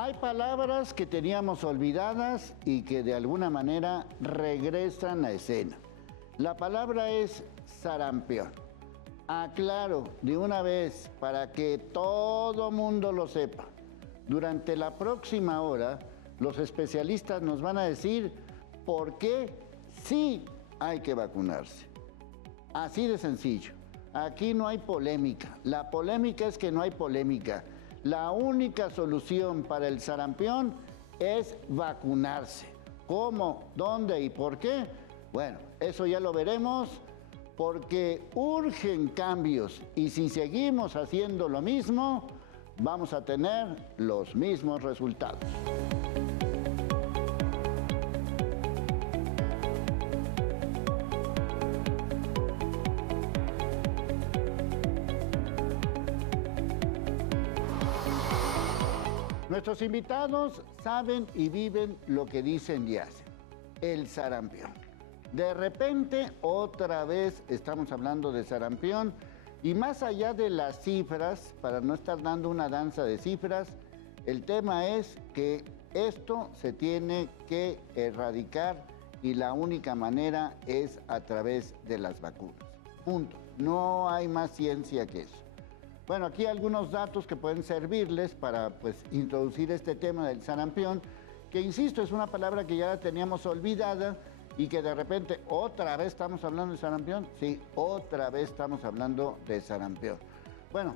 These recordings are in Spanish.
Hay palabras que teníamos olvidadas y que de alguna manera regresan a escena. La palabra es sarampión. Aclaro de una vez para que todo mundo lo sepa. Durante la próxima hora, los especialistas nos van a decir por qué sí hay que vacunarse. Así de sencillo. Aquí no hay polémica. La polémica es que no hay polémica. La única solución para el sarampión es vacunarse. ¿Cómo? ¿Dónde y por qué? Bueno, eso ya lo veremos porque urgen cambios y si seguimos haciendo lo mismo, vamos a tener los mismos resultados. Nuestros invitados saben y viven lo que dicen y hacen, el sarampión. De repente, otra vez estamos hablando de sarampión y más allá de las cifras, para no estar dando una danza de cifras, el tema es que esto se tiene que erradicar y la única manera es a través de las vacunas. Punto. No hay más ciencia que eso. Bueno, aquí algunos datos que pueden servirles para introducir este tema del sarampión, que insisto, es una palabra que ya la teníamos olvidada y que de repente otra vez estamos hablando de sarampión. Sí, otra vez estamos hablando de sarampión. Bueno,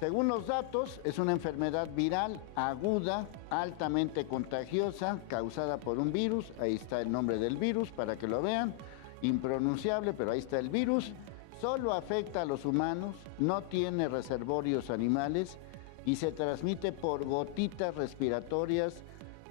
según los datos, es una enfermedad viral aguda, altamente contagiosa, causada por un virus. Ahí está el nombre del virus para que lo vean. Impronunciable, pero ahí está el virus. Solo afecta a los humanos, no tiene reservorios animales y se transmite por gotitas respiratorias,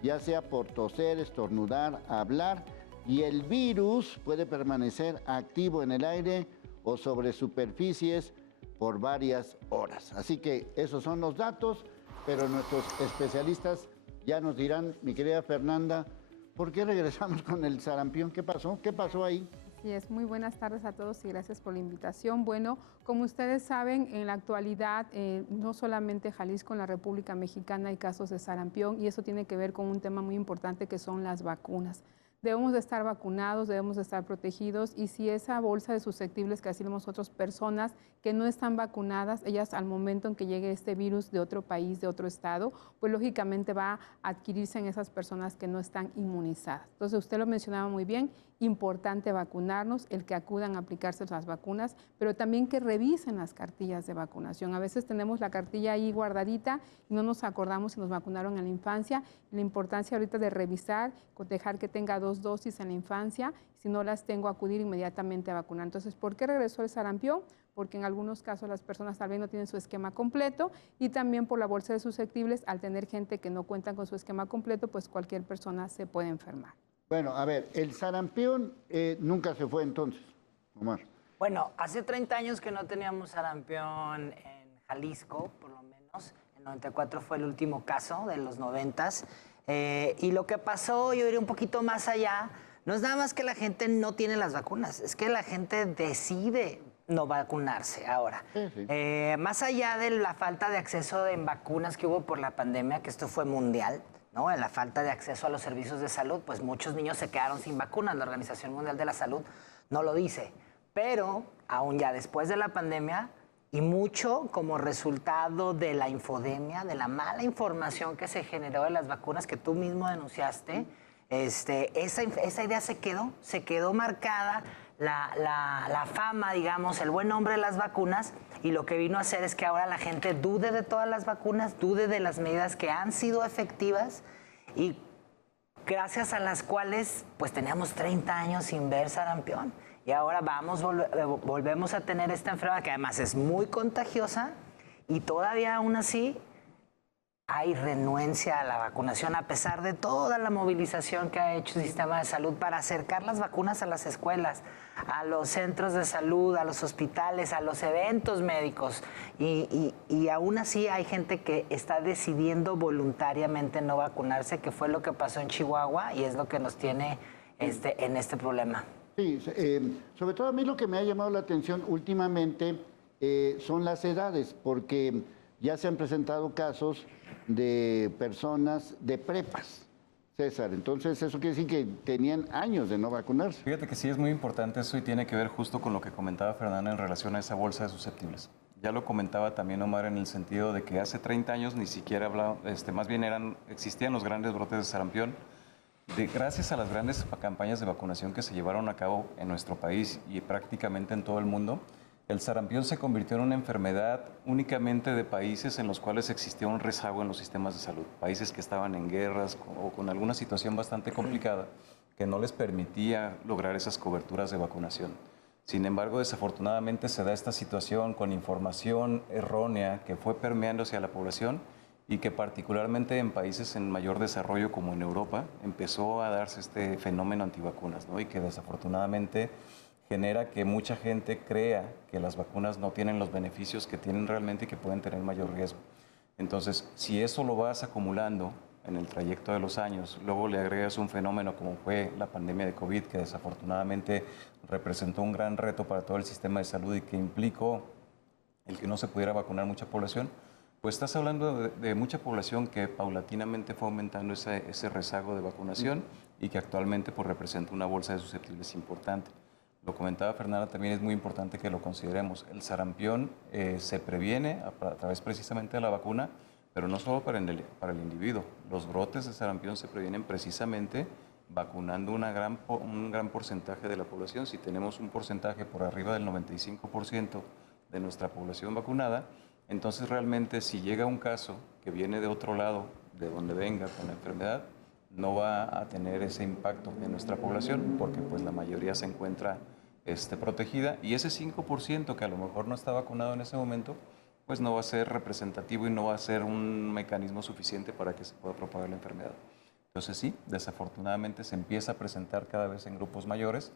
ya sea por toser, estornudar, hablar, y el virus puede permanecer activo en el aire o sobre superficies por varias horas. Así que esos son los datos, pero nuestros especialistas ya nos dirán, mi querida Fernanda, ¿por qué regresamos con el sarampión? ¿Qué pasó? ¿Qué pasó ahí? Así es, muy buenas tardes a todos y gracias por la invitación. Bueno, como ustedes saben, en la actualidad, no solamente Jalisco, en la República Mexicana hay casos de sarampión y eso tiene que ver con un tema muy importante que son las vacunas. Debemos de estar vacunados, debemos de estar protegidos y si esa bolsa de susceptibles que decimos nosotros, personas que no están vacunadas, ellas al momento en que llegue este virus de otro país, de otro estado, pues lógicamente va a adquirirse en esas personas que no están inmunizadas. Entonces usted lo mencionaba muy bien, importante vacunarnos, el que acudan a aplicarse las vacunas, pero también que revisen las cartillas de vacunación. A veces tenemos la cartilla ahí guardadita y no nos acordamos si nos vacunaron en la infancia. La importancia ahorita de revisar, dejar que tenga 2 dosis en la infancia, si no las tengo, acudir inmediatamente a vacunar. Entonces, ¿por qué regresó el sarampión? Porque en algunos casos las personas tal vez no tienen su esquema completo y también por la bolsa de susceptibles, al tener gente que no cuentan con su esquema completo, pues cualquier persona se puede enfermar. Bueno, a ver, el sarampión nunca se fue entonces, Omar. Bueno, hace 30 años que no teníamos sarampión en Jalisco, por lo menos. El 94 fue el último caso de los 90s. Y lo que pasó, yo iría un poquito más allá, no es nada más que la gente no tiene las vacunas, es que la gente decide no vacunarse ahora. Sí. Más allá de la falta de acceso en vacunas que hubo por la pandemia, que esto fue mundial, ¿no? En la falta de acceso a los servicios de salud, pues muchos niños se quedaron sin vacunas. La Organización Mundial de la Salud no lo dice. Pero, aún ya después de la pandemia, y mucho como resultado de la infodemia, de la mala información que se generó de las vacunas que tú mismo denunciaste, esa idea se quedó marcada, la fama, digamos, el buen nombre de las vacunas, y lo que vino a hacer es que ahora la gente dude de todas las vacunas, dude de las medidas que han sido efectivas y gracias a las cuales pues teníamos 30 años sin ver sarampión. Y ahora volvemos a tener esta enfermedad que además es muy contagiosa y todavía aún así hay renuencia a la vacunación a pesar de toda la movilización que ha hecho el sistema de salud para acercar las vacunas a las escuelas, a los centros de salud, a los hospitales, a los eventos médicos. Y aún así hay gente que está decidiendo voluntariamente no vacunarse, que fue lo que pasó en Chihuahua y es lo que nos tiene en este problema. Sí, sobre todo a mí lo que me ha llamado la atención últimamente son las edades, porque ya se han presentado casos de personas de prepas, César. Entonces, eso quiere decir que tenían años de no vacunarse. Fíjate que sí es muy importante eso y tiene que ver justo con lo que comentaba Fernanda en relación a esa bolsa de susceptibles. Ya lo comentaba también Omar en el sentido de que hace 30 años ni siquiera hablaba, más bien existían los grandes brotes de sarampión. Gracias a las grandes campañas de vacunación que se llevaron a cabo en nuestro país y prácticamente en todo el mundo, el sarampión se convirtió en una enfermedad únicamente de países en los cuales existía un rezago en los sistemas de salud, países que estaban en guerras o con alguna situación bastante complicada que no les permitía lograr esas coberturas de vacunación. Sin embargo, desafortunadamente se da esta situación con información errónea que fue permeando hacia la población y que particularmente en países en mayor desarrollo como en Europa empezó a darse este fenómeno antivacunas, ¿no? Y que desafortunadamente genera que mucha gente crea que las vacunas no tienen los beneficios que tienen realmente y que pueden tener mayor riesgo. Entonces, si eso lo vas acumulando en el trayecto de los años, luego le agregas un fenómeno como fue la pandemia de COVID, que desafortunadamente representó un gran reto para todo el sistema de salud y que implicó el que no se pudiera vacunar mucha población, pues estás hablando de mucha población que paulatinamente fue aumentando ese rezago de vacunación y que actualmente pues, representa una bolsa de susceptibles importante. Lo comentaba Fernanda, también es muy importante que lo consideremos. El sarampión se previene a través precisamente de la vacuna, pero no solo para el individuo. Los brotes de sarampión se previenen precisamente vacunando un gran porcentaje de la población. Si tenemos un porcentaje por arriba del 95% de nuestra población vacunada, entonces realmente si llega un caso que viene de otro lado, de donde venga con la enfermedad, no va a tener ese impacto en nuestra población porque pues la mayoría se encuentra protegida y ese 5% que a lo mejor no está vacunado en ese momento, pues no va a ser representativo y no va a ser un mecanismo suficiente para que se pueda propagar la enfermedad. Entonces sí, desafortunadamente se empieza a presentar cada vez en grupos mayores,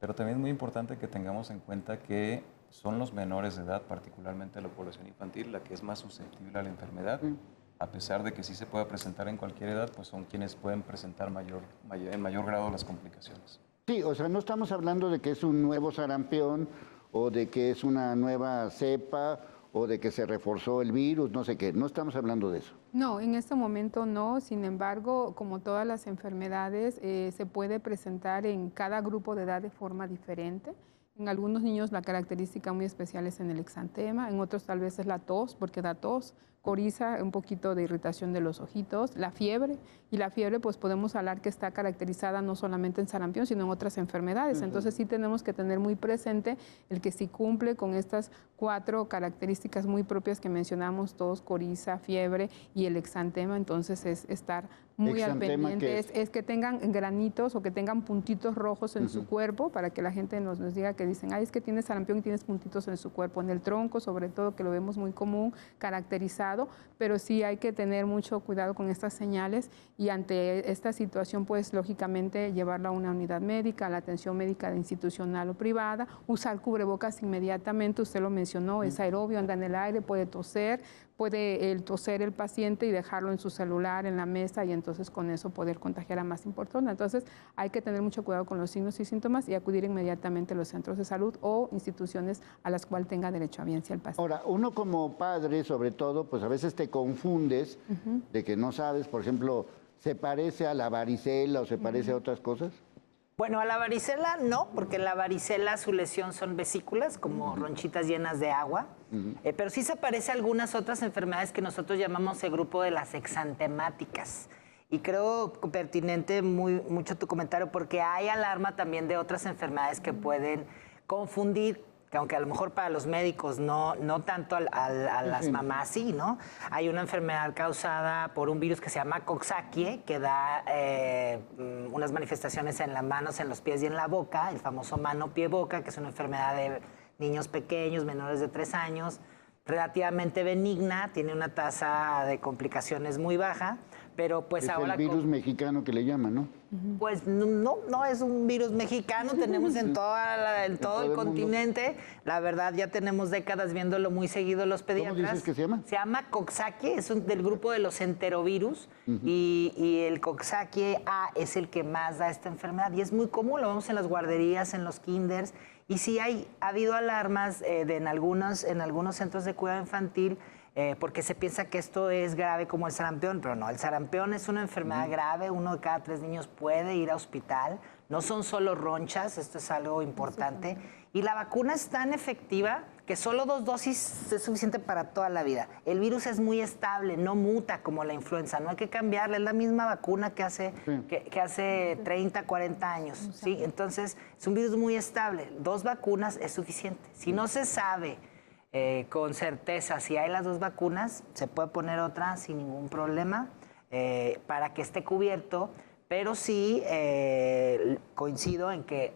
pero también es muy importante que tengamos en cuenta que son los menores de edad, particularmente la población infantil, la que es más susceptible a la enfermedad. A pesar de que sí se pueda presentar en cualquier edad, pues son quienes pueden presentar en mayor grado las complicaciones. Sí, o sea, no estamos hablando de que es un nuevo sarampión o de que es una nueva cepa o de que se reforzó el virus, no sé qué, no estamos hablando de eso. No, en este momento no, sin embargo, como todas las enfermedades, se puede presentar en cada grupo de edad de forma diferente. En algunos niños la característica muy especial es en el exantema, en otros tal vez es la tos, porque da tos, coriza, un poquito de irritación de los ojitos, la fiebre, y la fiebre pues podemos hablar que está caracterizada no solamente en sarampión, sino en otras enfermedades. Entonces sí tenemos que tener muy presente el que si cumple con estas 4 características muy propias que mencionamos, tos, coriza, fiebre y el exantema, entonces es estar muy al pendiente, es que tengan granitos o que tengan puntitos rojos en su cuerpo, para que la gente nos diga que dicen, ay, es que tienes sarampión y tienes puntitos en su cuerpo, en el tronco sobre todo, que lo vemos muy común, caracterizado, pero sí hay que tener mucho cuidado con estas señales y ante esta situación, pues lógicamente llevarla a una unidad médica, a la atención médica institucional o privada, usar cubrebocas inmediatamente, usted lo mencionó, es aerobio, anda en el aire, puede toser el paciente y dejarlo en su celular, en la mesa, y entonces con eso poder contagiar a más personas. Entonces hay que tener mucho cuidado con los signos y síntomas y acudir inmediatamente a los centros de salud o instituciones a las cuales tenga derecho a biencia el paciente. Ahora, uno como padre, sobre todo, pues a veces te confundes de que no sabes, por ejemplo, ¿se parece a la varicela o se parece a otras cosas? Bueno, a la varicela no, porque la varicela su lesión son vesículas, como ronchitas llenas de agua, pero sí se parece a algunas otras enfermedades que nosotros llamamos el grupo de las exantemáticas. Y creo pertinente mucho tu comentario, porque hay alarma también de otras enfermedades que pueden confundir, que aunque a lo mejor para los médicos no tanto a las mamás sí, ¿no? Hay una enfermedad causada por un virus que se llama Coxsackie, que da unas manifestaciones en las manos, en los pies y en la boca, el famoso mano-pie-boca, que es una enfermedad de niños pequeños, menores de 3 años, relativamente benigna, tiene una tasa de complicaciones muy baja, pero pues es ahora... el virus mexicano que le llaman, ¿no? Pues no es un virus mexicano, tenemos en todo el continente. La verdad, ya tenemos décadas viéndolo muy seguido los pediatras. ¿Cómo dices que se llama? Se llama Coxsackie, es del grupo de los enterovirus, y el Coxsackie A es el que más da esta enfermedad. Y es muy común, lo vemos en las guarderías, en los kinders, y sí ha habido alarmas en algunos centros de cuidado infantil porque se piensa que esto es grave como el sarampión, pero no, el sarampión es una enfermedad grave, 1 de cada 3 niños puede ir a hospital, no son solo ronchas, esto es algo importante, y la vacuna es tan efectiva que solo 2 dosis es suficiente para toda la vida. El virus es muy estable, no muta como la influenza, no hay que cambiarle, es la misma vacuna que hace, que hace 30, 40 años, ¿sí? Entonces, es un virus muy estable, 2 vacunas es suficiente. Si no se sabe con certeza si hay las 2 vacunas, se puede poner otra sin ningún problema para que esté cubierto, pero sí coincido en que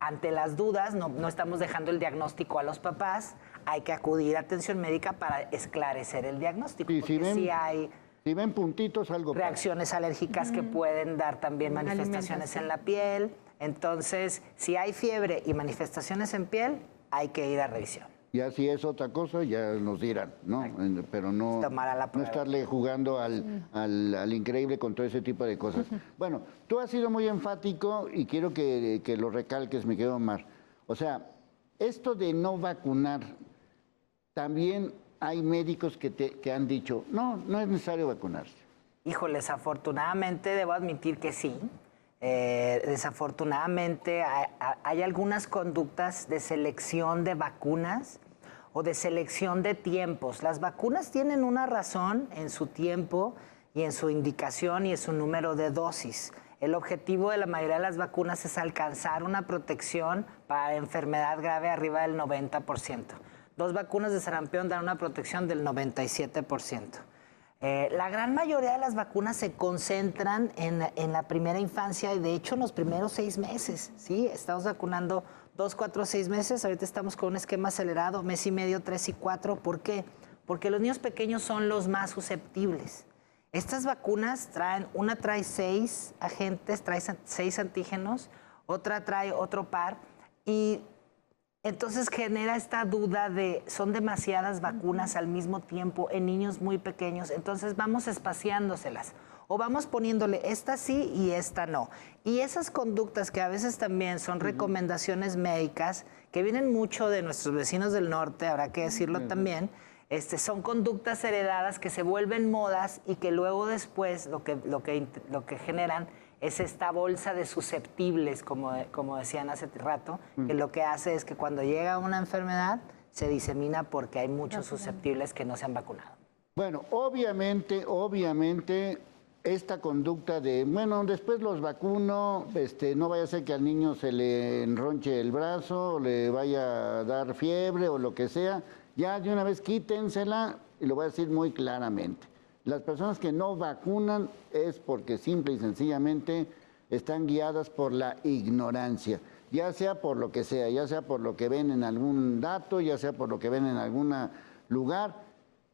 ante las dudas no estamos dejando el diagnóstico a los papás, hay que acudir a atención médica para esclarecer el diagnóstico, Y porque si ven puntitos, algo pasa. reacciones alérgicas que pueden dar también manifestaciones en la piel. Entonces, si hay fiebre y manifestaciones en piel, hay que ir a revisión. Ya si es otra cosa, ya nos dirán, ¿no? Pero no, Tomará la no prueba. estarle jugando al increíble con todo ese tipo de cosas. Bueno, tú has sido muy enfático y quiero que lo recalques, mi querido Omar. O sea, esto de no vacunar, también hay médicos que han dicho, no es necesario vacunarse. Híjole, desafortunadamente debo admitir que sí. Desafortunadamente hay algunas conductas de selección de vacunas o de selección de tiempos. Las vacunas tienen una razón en su tiempo y en su indicación y en su número de dosis. El objetivo de la mayoría de las vacunas es alcanzar una protección para enfermedad grave arriba del 90%. 2 vacunas de sarampión dan una protección del 97%. La gran mayoría de las vacunas se concentran en la primera infancia y de hecho en los primeros 6 meses, ¿sí? Estamos vacunando 2, 4, 6 meses, ahorita estamos con un esquema acelerado, 1.5 meses, 3 y 4. ¿Por qué? Porque los niños pequeños son los más susceptibles. Estas vacunas una trae 6 agentes, trae 6 antígenos, otra trae otro par y entonces genera esta duda de son demasiadas vacunas al mismo tiempo en niños muy pequeños, entonces vamos espaciándoselas o vamos poniéndole esta sí y esta no. Y esas conductas que a veces también son recomendaciones médicas que vienen mucho de nuestros vecinos del norte, habrá que decirlo también, son conductas heredadas que se vuelven modas y que luego después lo que generan es esta bolsa de susceptibles, como decían hace rato, que lo que hace es que cuando llega una enfermedad se disemina porque hay muchos susceptibles que no se han vacunado. Bueno, obviamente, esta conducta de, bueno, después los vacuno, no vaya a ser que al niño se le enronche el brazo, o le vaya a dar fiebre o lo que sea, ya de una vez quítensela, y lo voy a decir muy claramente. Las personas que no vacunan es porque simple y sencillamente están guiadas por la ignorancia, ya sea por lo que sea, ya sea por lo que ven en algún dato, ya sea por lo que ven en algún lugar,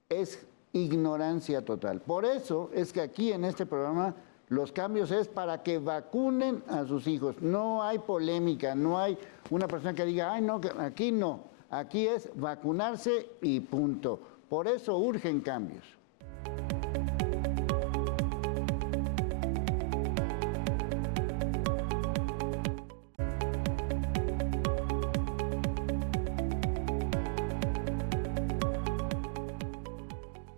es ignorancia total. Por eso es que aquí en este programa los cambios es para que vacunen a sus hijos. No hay polémica, no hay una persona que diga, ay no, aquí no, aquí es vacunarse y punto. Por eso urgen cambios.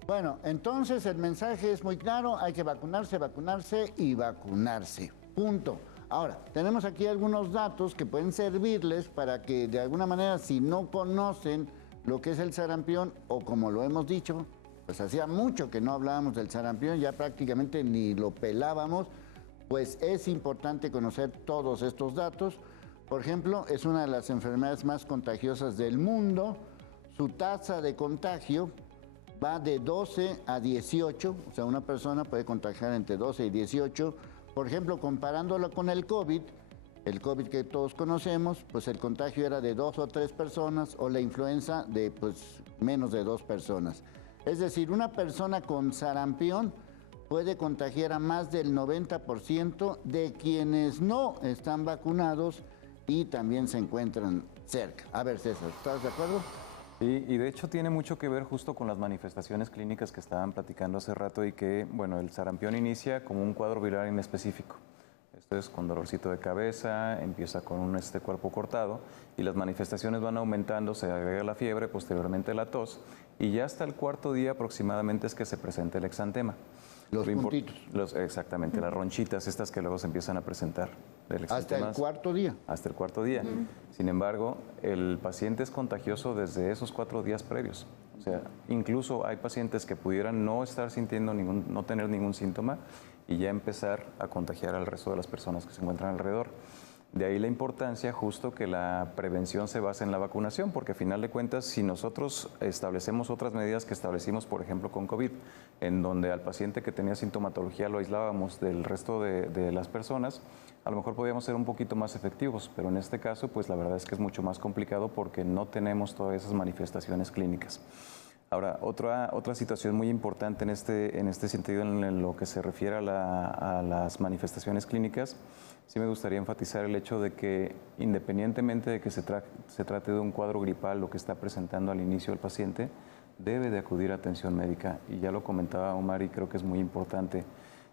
Bueno, entonces el mensaje es muy claro, hay que vacunarse, vacunarse y vacunarse. Punto. Ahora, tenemos aquí algunos datos que pueden servirles para que de alguna manera, si no conocen lo que es el sarampión, o como lo hemos dicho, pues hacía mucho que no hablábamos del sarampión, ya prácticamente ni lo pelábamos, pues es importante conocer todos estos datos. Por ejemplo, es una de las enfermedades más contagiosas del mundo. Su tasa de contagio va de 12 a 18, o sea, una persona puede contagiar entre 12 y 18. Por ejemplo, comparándolo con el COVID que todos conocemos, pues el contagio era de 2 o 3 personas, o la influenza de menos de 2 personas. Es decir, una persona con sarampión puede contagiar a más del 90% de quienes no están vacunados y también se encuentran cerca. A ver, César, ¿estás de acuerdo? Sí, y de hecho tiene mucho que ver justo con las manifestaciones clínicas que estaban platicando hace rato y que, bueno, el sarampión inicia como un cuadro viral inespecífico. Esto es con dolorcito de cabeza, empieza con un cuerpo cortado y las manifestaciones van aumentando, se agrega la fiebre, posteriormente la tos y ya hasta el cuarto día aproximadamente es que se presenta el exantema. Los puntitos. Exactamente, las ronchitas estas que luego se empiezan a presentar. Hasta el cuarto día. Hasta el cuarto día. Sin embargo, el paciente es contagioso desde esos 4 días previos. O sea, incluso hay pacientes que pudieran no estar sintiendo no tener ningún síntoma y ya empezar a contagiar al resto de las personas que se encuentran alrededor. De ahí la importancia justo que la prevención se base en la vacunación, porque a final de cuentas, si nosotros establecemos otras medidas que establecimos, por ejemplo, con COVID, en donde al paciente que tenía sintomatología lo aislábamos del resto de las personas, a lo mejor podíamos ser un poquito más efectivos, pero en este caso, pues la verdad es que es mucho más complicado porque no tenemos todas esas manifestaciones clínicas. Ahora, otra situación muy importante en este sentido, en lo que se refiere a las manifestaciones clínicas, sí me gustaría enfatizar el hecho de que independientemente de que se trate de un cuadro gripal lo que está presentando al inicio el paciente, debe de acudir a atención médica. Y ya lo comentaba Omar y creo que es muy importante.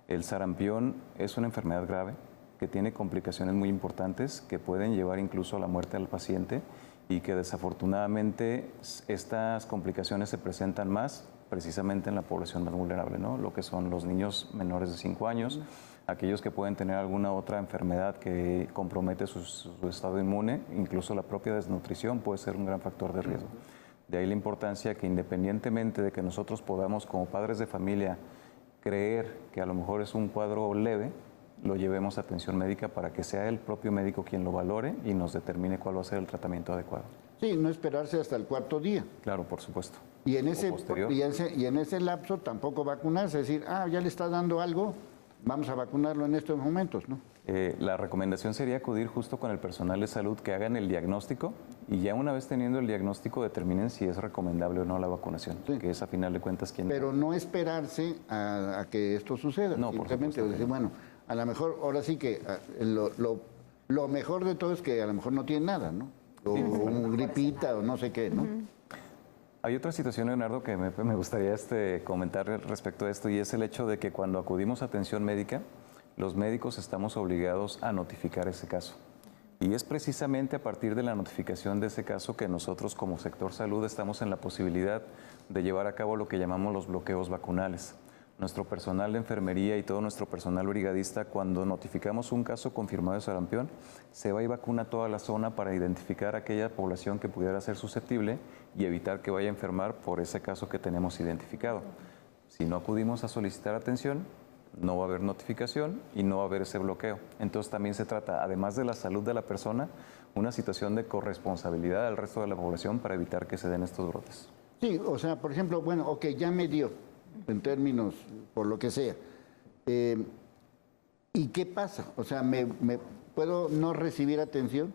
El sarampión es una enfermedad grave que tiene complicaciones muy importantes que pueden llevar incluso a la muerte al paciente y que desafortunadamente estas complicaciones se presentan más precisamente en la población más vulnerable, ¿no? Lo que son los niños menores de 5 años, aquellos que pueden tener alguna otra enfermedad que compromete su estado inmune, incluso la propia desnutrición puede ser un gran factor de riesgo. De ahí la importancia que independientemente de que nosotros podamos como padres de familia creer que a lo mejor es un cuadro leve, lo llevemos a atención médica para que sea el propio médico quien lo valore y nos determine cuál va a ser el tratamiento adecuado. Sí, no esperarse hasta el cuarto día. Claro, por supuesto. Y en ese lapso tampoco vacunarse, es decir, ya le está dando algo, vamos a vacunarlo en estos momentos, ¿no? La recomendación sería acudir justo con el personal de salud que hagan el diagnóstico y ya una vez teniendo el diagnóstico determinen si es recomendable o no la vacunación, sí. Que es a final de cuentas quien... Pero no esperarse a que esto suceda. No, simplemente decir, bueno, a lo mejor ahora sí que lo mejor de todo es que a lo mejor no tiene nada, ¿no? O un gripita o no sé qué, ¿no? Hay otra situación, Leonardo, que me gustaría comentar respecto a esto y es el hecho de que cuando acudimos a atención médica, los médicos estamos obligados a notificar ese caso. Y es precisamente a partir de la notificación de ese caso que nosotros como sector salud estamos en la posibilidad de llevar a cabo lo que llamamos los bloqueos vacunales. Nuestro personal de enfermería y todo nuestro personal brigadista, cuando notificamos un caso confirmado de sarampión, se va y vacuna toda la zona para identificar a aquella población que pudiera ser susceptible y evitar que vaya a enfermar por ese caso que tenemos identificado. Si no acudimos a solicitar atención, no va a haber notificación y no va a haber ese bloqueo. Entonces también se trata, además de la salud de la persona, una situación de corresponsabilidad al resto de la población para evitar que se den estos brotes. Sí, o sea, por ejemplo, bueno, ok, ya me dio, en términos, por lo que sea. ¿Y qué pasa? O sea, ¿me puedo no recibir atención?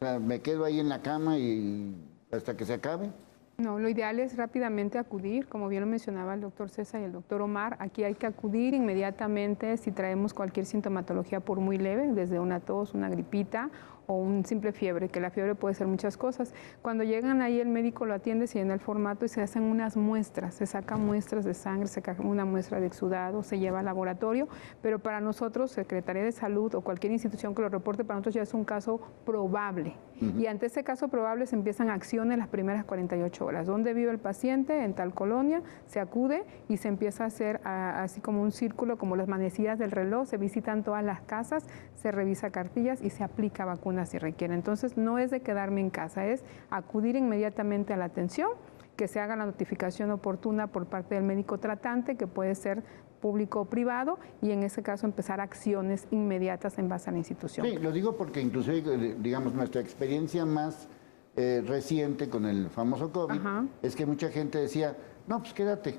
O sea, ¿me quedo ahí en la cama y hasta que se acabe? No, lo ideal es rápidamente acudir, como bien lo mencionaba el doctor César y el doctor Omar. Aquí hay que acudir inmediatamente si traemos cualquier sintomatología por muy leve, desde una tos, una gripita o un simple fiebre, que la fiebre puede ser muchas cosas. Cuando llegan ahí el médico lo atiende, se llena el formato y se hacen unas muestras, se sacan muestras de sangre, se saca una muestra de exudado, se lleva al laboratorio, pero para nosotros, Secretaría de Salud o cualquier institución que lo reporte, para nosotros ya es un caso probable. Y ante ese caso probable se empiezan acciones las primeras 48 horas. ¿Dónde vive el paciente? En tal colonia, se acude y se empieza a hacer así como un círculo, como las manecillas del reloj, se visitan todas las casas, se revisa cartillas y se aplica vacuna si requiere. Entonces, no es de quedarme en casa, es acudir inmediatamente a la atención, que se haga la notificación oportuna por parte del médico tratante, que puede ser público o privado, y en ese caso empezar acciones inmediatas en base a la institución. Sí, lo digo porque inclusive, digamos, nuestra experiencia más reciente con el famoso COVID, es que mucha gente decía, no, pues quédate,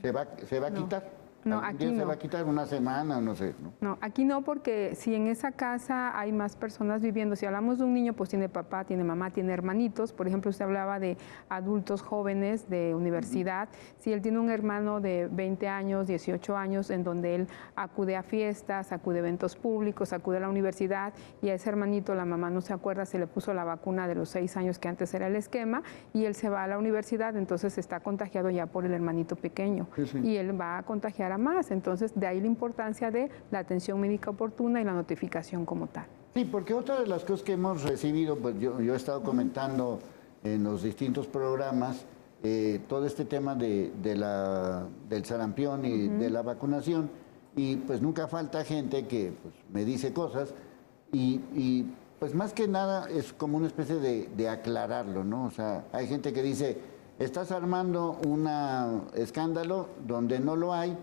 se va a quitar. No, aquí no. Se va a quitar una semana, no sé. No, aquí no, porque si en esa casa hay más personas viviendo, si hablamos de un niño, pues tiene papá, tiene mamá, tiene hermanitos. Por ejemplo, usted hablaba de adultos jóvenes de universidad. Si él tiene un hermano de 20 años, 18 años, en donde él acude a fiestas, acude a eventos públicos, acude a la universidad, y a ese hermanito la mamá no se acuerda, se le puso la vacuna de los 6 años que antes era el esquema, y él se va a la universidad, entonces está contagiado ya por el hermanito pequeño. Sí. Y él va a contagiar a más, entonces de ahí la importancia de la atención médica oportuna y la notificación como tal. Sí, porque otra de las cosas que hemos recibido, pues yo he estado comentando en los distintos programas, todo este tema del sarampión y de la vacunación, y pues nunca falta gente que pues, me dice cosas y pues más que nada es como una especie de aclararlo, ¿no? O sea, hay gente que dice, estás armando un escándalo donde no lo hay,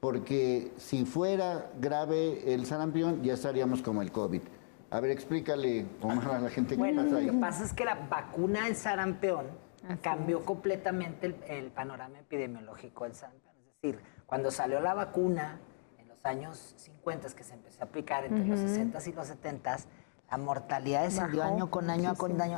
porque si fuera grave el sarampión ya estaríamos como el COVID. A ver, explícale, Omar, a la gente qué pasa ahí. Lo que pasa es que la vacuna del sarampión cambió completamente el panorama epidemiológico del sarampión. Es decir, cuando salió la vacuna en los años 50, que se empezó a aplicar entre los 60 y los 70, la mortalidad descendió año con año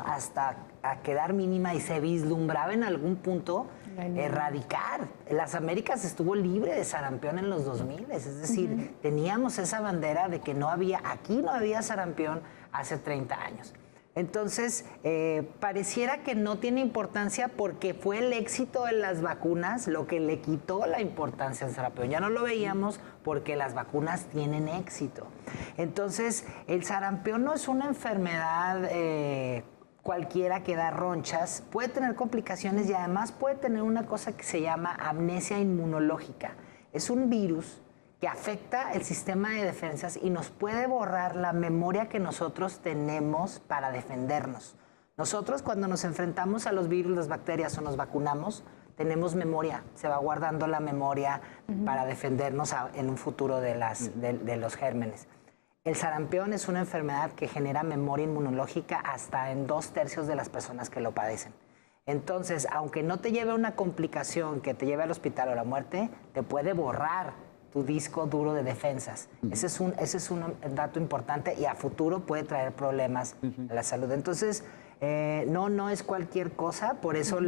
hasta a quedar mínima y se vislumbraba en algún punto erradicar. Las Américas estuvo libre de sarampión en los 2000, es decir, teníamos esa bandera de que aquí no había sarampión hace 30 años. Entonces, pareciera que no tiene importancia porque fue el éxito de las vacunas lo que le quitó la importancia al sarampión. Ya no lo veíamos porque las vacunas tienen éxito. Entonces, el sarampión no es una enfermedad cualquiera que da ronchas, puede tener complicaciones y además puede tener una cosa que se llama amnesia inmunológica. Es un virus que afecta el sistema de defensas y nos puede borrar la memoria que nosotros tenemos para defendernos. Nosotros cuando nos enfrentamos a los virus, las bacterias o nos vacunamos, tenemos memoria, se va guardando la memoria para defendernos en un futuro de los gérmenes. El sarampión es una enfermedad que genera memoria inmunológica hasta en 2/3 de las personas que lo padecen. Entonces, aunque no te lleve a una complicación que te lleve al hospital o a la muerte, te puede borrar tu disco duro de defensas. Ese es un dato importante y a futuro puede traer problemas a la salud. Entonces, no es cualquier cosa, por eso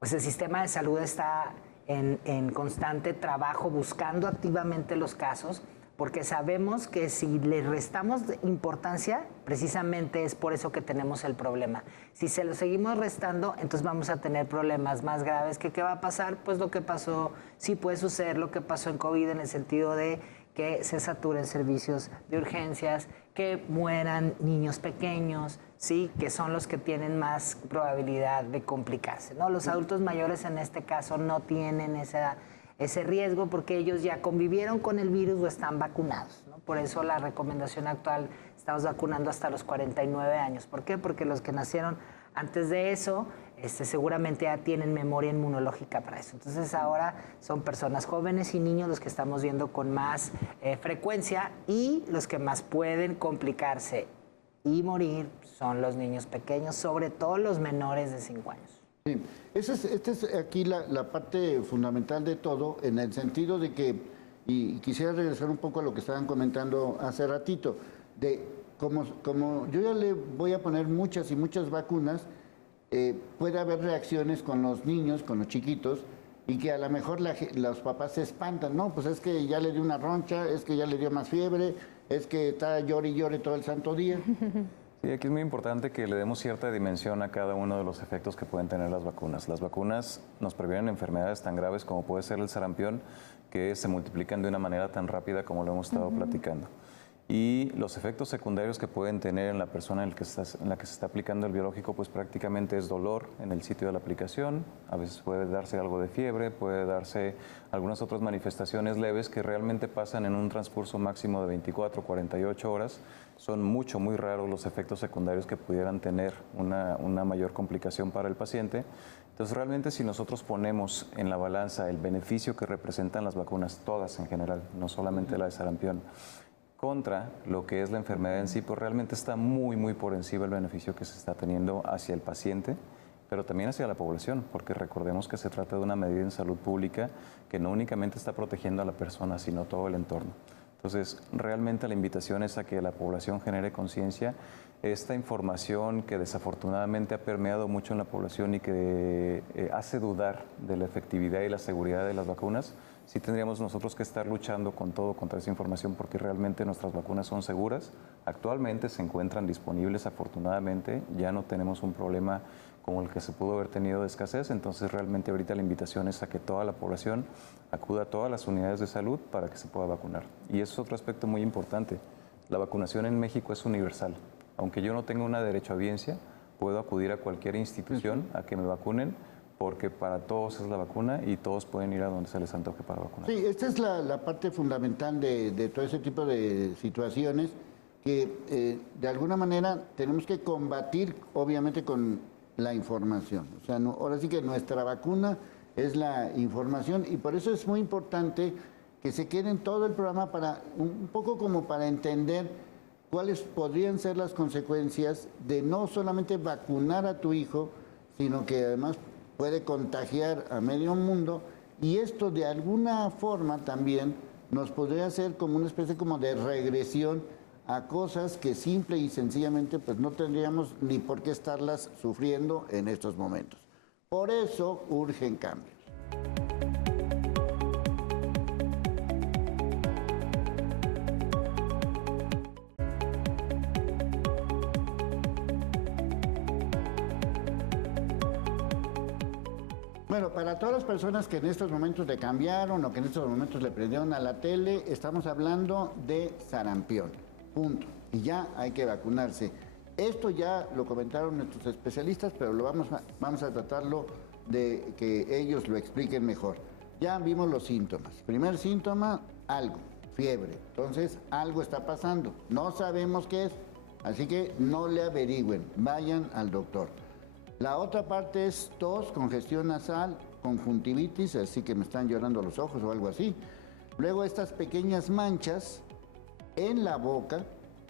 pues el sistema de salud está en constante trabajo buscando activamente los casos, porque sabemos que si le restamos importancia, precisamente es por eso que tenemos el problema. Si se lo seguimos restando, entonces vamos a tener problemas más graves. ¿Qué va a pasar? Pues lo que pasó, sí puede suceder lo que pasó en COVID, en el sentido de que se saturen servicios de urgencias, que mueran niños pequeños, ¿sí? Que son los que tienen más probabilidad de complicarse, ¿no? Los adultos mayores en este caso no tienen ese riesgo porque ellos ya convivieron con el virus o están vacunados, ¿no? Por eso la recomendación actual, estamos vacunando hasta los 49 años. ¿Por qué? Porque los que nacieron antes de eso seguramente ya tienen memoria inmunológica para eso. Entonces ahora son personas jóvenes y niños los que estamos viendo con más frecuencia, y los que más pueden complicarse y morir son los niños pequeños, sobre todo los menores de 5 años. Sí, esta es aquí la parte fundamental de todo, en el sentido de que, y quisiera regresar un poco a lo que estaban comentando hace ratito, de como yo ya le voy a poner muchas y muchas vacunas, puede haber reacciones con los niños, con los chiquitos, y que a lo mejor los papás se espantan, no, pues es que ya le dio una roncha, es que ya le dio más fiebre, es que está llore y llore todo el santo día. Sí, aquí es muy importante que le demos cierta dimensión a cada uno de los efectos que pueden tener las vacunas. Las vacunas nos previenen enfermedades tan graves como puede ser el sarampión, que se multiplican de una manera tan rápida como lo hemos estado platicando. Y los efectos secundarios que pueden tener en la persona en la que se está aplicando el biológico, pues prácticamente es dolor en el sitio de la aplicación, a veces puede darse algo de fiebre, puede darse algunas otras manifestaciones leves que realmente pasan en un transcurso máximo de 24, 48 horas. Son muy raros los efectos secundarios que pudieran tener una mayor complicación para el paciente. Entonces, realmente si nosotros ponemos en la balanza el beneficio que representan las vacunas, todas en general, no solamente la de sarampión, contra lo que es la enfermedad en sí, pues realmente está muy por encima el beneficio que se está teniendo hacia el paciente, pero también hacia la población, porque recordemos que se trata de una medida en salud pública que no únicamente está protegiendo a la persona, sino todo el entorno. Entonces, realmente la invitación es a que la población genere conciencia. Esta información que desafortunadamente ha permeado mucho en la población y que hace dudar de la efectividad y la seguridad de las vacunas, sí tendríamos nosotros que estar luchando con todo contra esa información, porque realmente nuestras vacunas son seguras. Actualmente se encuentran disponibles, afortunadamente. Ya no tenemos un problema como el que se pudo haber tenido de escasez. Entonces, realmente ahorita la invitación es a que toda la población acuda a todas las unidades de salud para que se pueda vacunar. Y eso es otro aspecto muy importante. La vacunación en México es universal. Aunque yo no tenga una derechohabiencia, puedo acudir a cualquier institución a que me vacunen, porque para todos es la vacuna y todos pueden ir a donde se les antoje para vacunar. Sí, esta es la parte fundamental de todo ese tipo de situaciones que de alguna manera tenemos que combatir, obviamente, con la información. O sea, ahora sí que nuestra vacuna es la información y por eso es muy importante que se quede en todo el programa para un poco como para entender cuáles podrían ser las consecuencias de no solamente vacunar a tu hijo, sino que además puede contagiar a medio mundo, y esto de alguna forma también nos podría hacer como una especie como de regresión a cosas que simple y sencillamente pues no tendríamos ni por qué estarlas sufriendo en estos momentos. Por eso urgen cambios. Bueno, para todas las personas que en estos momentos le cambiaron o que en estos momentos le prendieron a la tele, estamos hablando de sarampión, punto. Y ya hay que vacunarse. Esto ya lo comentaron nuestros especialistas, pero vamos a tratarlo de que ellos lo expliquen mejor. Ya vimos los síntomas. Primer síntoma, algo, fiebre. Entonces, algo está pasando. No sabemos qué es, así que no le averigüen, vayan al doctor. La otra parte es tos, congestión nasal, conjuntivitis, así que me están llorando los ojos o algo así. Luego estas pequeñas manchas en la boca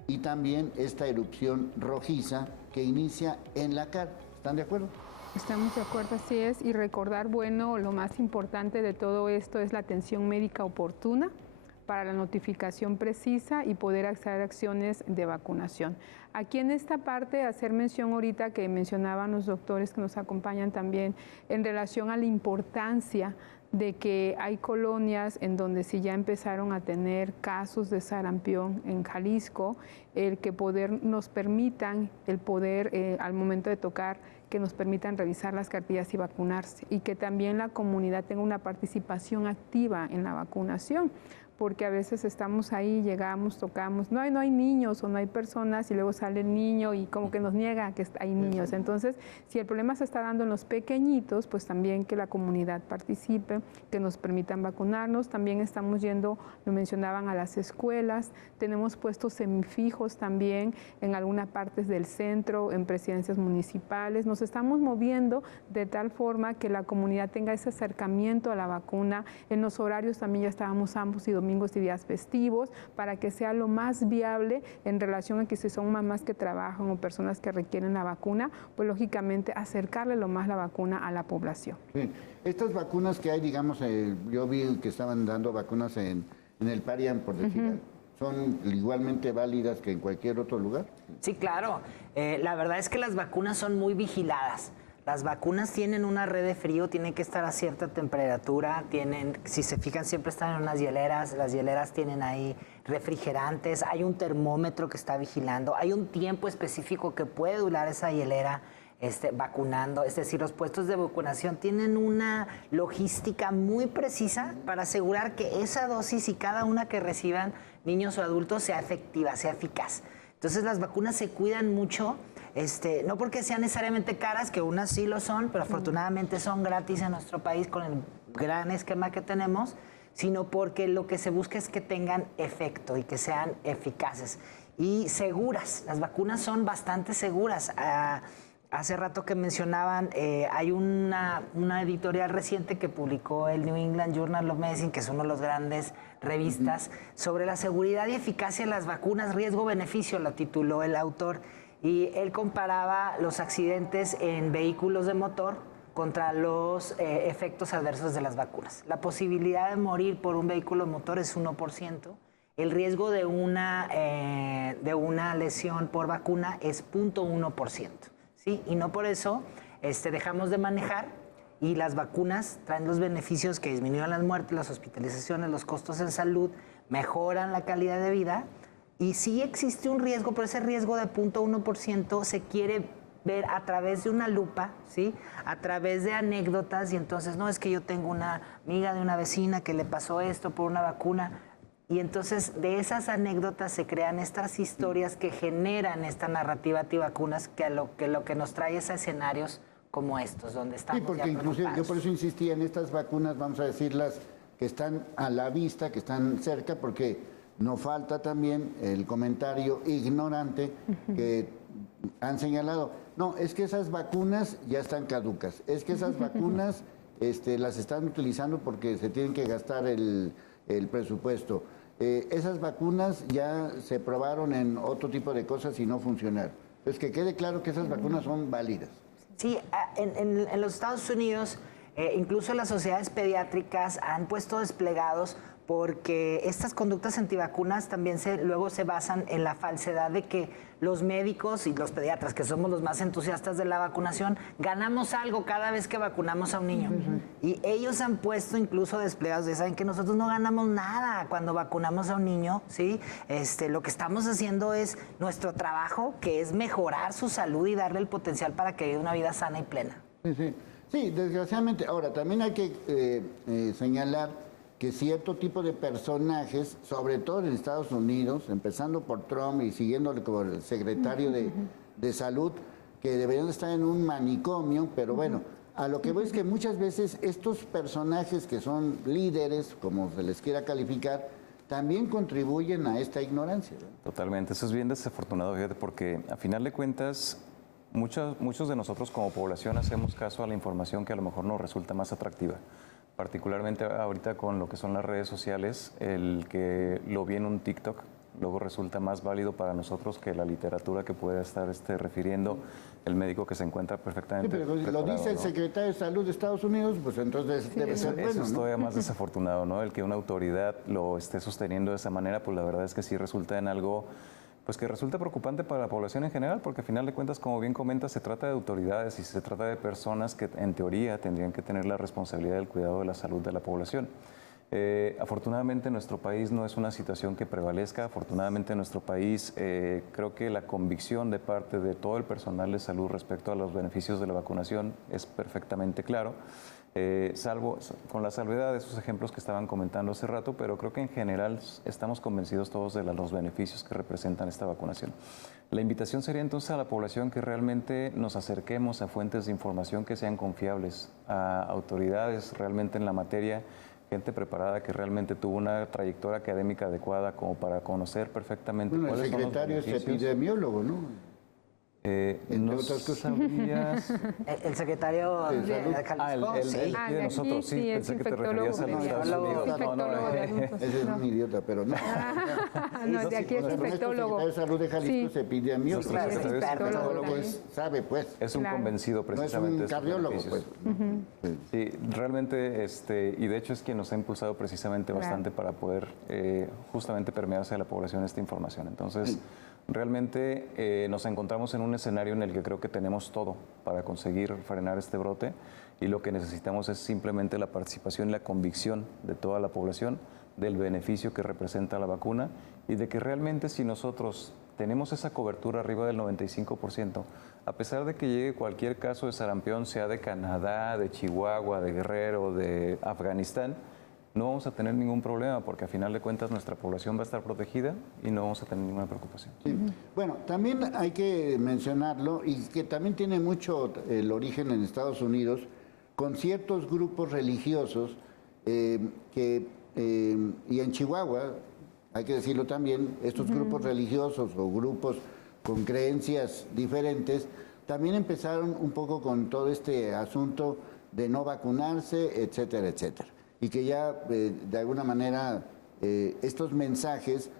y también esta erupción rojiza que inicia en la cara. ¿Están de acuerdo? Estamos de acuerdo, así es. Y recordar, bueno, lo más importante de todo esto es la atención médica oportuna para la notificación precisa y poder hacer acciones de vacunación. Aquí en esta parte, hacer mención ahorita que mencionaban los doctores que nos acompañan también en relación a la importancia de que hay colonias en donde sí ya empezaron a tener casos de sarampión en Jalisco, el que nos permitan, el poder al momento de tocar, que nos permitan revisar las cartillas y vacunarse, y que también la comunidad tenga una participación activa en la vacunación, porque a veces estamos ahí, llegamos, tocamos, no hay niños o no hay personas, y luego sale el niño y como que nos niega que hay niños. Entonces, si el problema se está dando en los pequeñitos, pues también que la comunidad participe, que nos permitan vacunarnos. También estamos yendo, lo mencionaban, a las escuelas, tenemos puestos semifijos también en algunas partes del centro, en presidencias municipales. Nos estamos moviendo de tal forma que la comunidad tenga ese acercamiento a la vacuna. En los horarios también ya estábamos ambos y domingos y días festivos, para que sea lo más viable en relación a que si son mamás que trabajan o personas que requieren la vacuna, pues lógicamente acercarle lo más la vacuna a la población. Sí. Estas vacunas que hay, digamos, yo vi que estaban dando vacunas en el Parián, por decir algo. ¿Son igualmente válidas que en cualquier otro lugar? Sí, claro. La verdad es que las vacunas son muy vigiladas. Las vacunas tienen una red de frío, tienen que estar a cierta temperatura, si se fijan, siempre están en unas hieleras, las hieleras tienen ahí refrigerantes, hay un termómetro que está vigilando, hay un tiempo específico que puede durar esa hielera vacunando. Es decir, los puestos de vacunación tienen una logística muy precisa para asegurar que esa dosis y cada una que reciban niños o adultos sea efectiva, sea eficaz. Entonces las vacunas se cuidan mucho. No porque sean necesariamente caras, que unas sí lo son, pero afortunadamente son gratis en nuestro país con el gran esquema que tenemos, sino porque lo que se busca es que tengan efecto y que sean eficaces y seguras. Las vacunas son bastante seguras. Hace rato que mencionaban, hay una editorial reciente que publicó el New England Journal of Medicine, que es uno de los grandes revistas, sobre la seguridad y eficacia de las vacunas, riesgo-beneficio, la tituló el autor. Y él comparaba los accidentes en vehículos de motor contra los efectos adversos de las vacunas. La posibilidad de morir por un vehículo de motor es 1%. El riesgo de una lesión por vacuna es 0.1%. ¿Sí? Y no por eso dejamos de manejar, y las vacunas traen los beneficios que disminuyen las muertes, las hospitalizaciones, los costos en salud, mejoran la calidad de vida. Y sí existe un riesgo, pero ese riesgo de 0.1% se quiere ver a través de una lupa, ¿sí? A través de anécdotas, y entonces, no, es que yo tengo una amiga de una vecina que le pasó esto por una vacuna. Y entonces de esas anécdotas se crean estas historias que generan esta narrativa antivacunas que lo que nos trae es a escenarios como estos, donde estamos Sí, porque ya inclusive yo preocupados. por eso insistía en estas vacunas, vamos a decirlas, que están a la vista, que están cerca, porque no falta también el comentario ignorante que han señalado. No, es que esas vacunas ya están caducas, es que esas vacunas las están utilizando porque se tienen que gastar el presupuesto. Esas vacunas ya se probaron en otro tipo de cosas y no funcionaron. Entonces, que quede claro que esas vacunas son válidas. Sí, en los Estados Unidos, incluso las sociedades pediátricas han puesto desplegados porque estas conductas antivacunas también luego se basan en la falsedad de que los médicos y los pediatras, que somos los más entusiastas de la vacunación, ganamos algo cada vez que vacunamos a un niño. Y ellos han puesto incluso desplegados de, saben que nosotros no ganamos nada cuando vacunamos a un niño, ¿sí? Lo que estamos haciendo es nuestro trabajo, que es mejorar su salud y darle el potencial para que viva una vida sana y plena. Sí, sí. Sí, desgraciadamente. Ahora, también hay que señalar que cierto tipo de personajes, sobre todo en Estados Unidos, empezando por Trump y siguiéndole como el secretario de Salud, que deberían estar en un manicomio, pero bueno, a lo que voy es que muchas veces estos personajes que son líderes, como se les quiera calificar, también contribuyen a esta ignorancia, ¿no? Totalmente, eso es bien desafortunado, fíjate, porque a final de cuentas muchos de nosotros como población hacemos caso a la información que a lo mejor nos resulta más atractiva. Particularmente ahorita con lo que son las redes sociales, el que lo vi en un TikTok luego resulta más válido para nosotros que la literatura que pueda estar refiriendo el médico que se encuentra perfectamente Sí, pero lo dice el secretario de Salud de Estados Unidos, pues entonces debe ser bueno, eso es ¿no? todavía más desafortunado, ¿no? El que una autoridad lo esté sosteniendo de esa manera, pues la verdad es que sí resulta en algo pues que resulta preocupante para la población en general, porque al final de cuentas, como bien comentas, se trata de autoridades y se trata de personas que en teoría tendrían que tener la responsabilidad del cuidado de la salud de la población. Afortunadamente en nuestro país no es una situación que prevalezca, afortunadamente en nuestro país creo que la convicción de parte de todo el personal de salud respecto a los beneficios de la vacunación es perfectamente claro. Salvo con la salvedad de esos ejemplos que estaban comentando hace rato, pero creo que en general estamos convencidos todos de los beneficios que representan esta vacunación. La invitación sería entonces a la población que realmente nos acerquemos a fuentes de información que sean confiables, a autoridades realmente en la materia, gente preparada que realmente tuvo una trayectoria académica adecuada como para conocer perfectamente Bueno, el cuáles son los secretario es beneficios. epidemiólogo, ¿no? No otras cosas. sabías. El secretario de Jalisco, el sí. de nosotros, sí, sí, es pensé que te referías a los Estados infectólogo. Unidos. Infectólogo de adultos. Ese es un idiota, pero no. No, de aquí es Nuestro infectólogo. secretario de Salud de Jalisco Sí. es epidemiólogo. Nuestro secretario de Salud infectólogo, Pues, sabe, pues. es un Claro. convencido No es precisamente un de estos cardiólogo, pues. beneficios. Sí, realmente, y de hecho es quien nos ha impulsado precisamente bastante para poder justamente permear hacia la población esta información. Entonces, realmente nos encontramos en un escenario en el que creo que tenemos todo para conseguir frenar este brote y lo que necesitamos es simplemente la participación y la convicción de toda la población del beneficio que representa la vacuna y de que realmente si nosotros tenemos esa cobertura arriba del 95%, a pesar de que llegue cualquier caso de sarampión, sea de Canadá, de Chihuahua, de Guerrero, de Afganistán, no vamos a tener ningún problema porque a final de cuentas nuestra población va a estar protegida y no vamos a tener ninguna preocupación. Sí. Bueno, también hay que mencionarlo y que también tiene mucho el origen en Estados Unidos con ciertos grupos religiosos y en Chihuahua, hay que decirlo también, estos grupos religiosos o grupos con creencias diferentes también empezaron un poco con todo este asunto de no vacunarse, etcétera, etcétera. Y que ya de alguna manera estos mensajes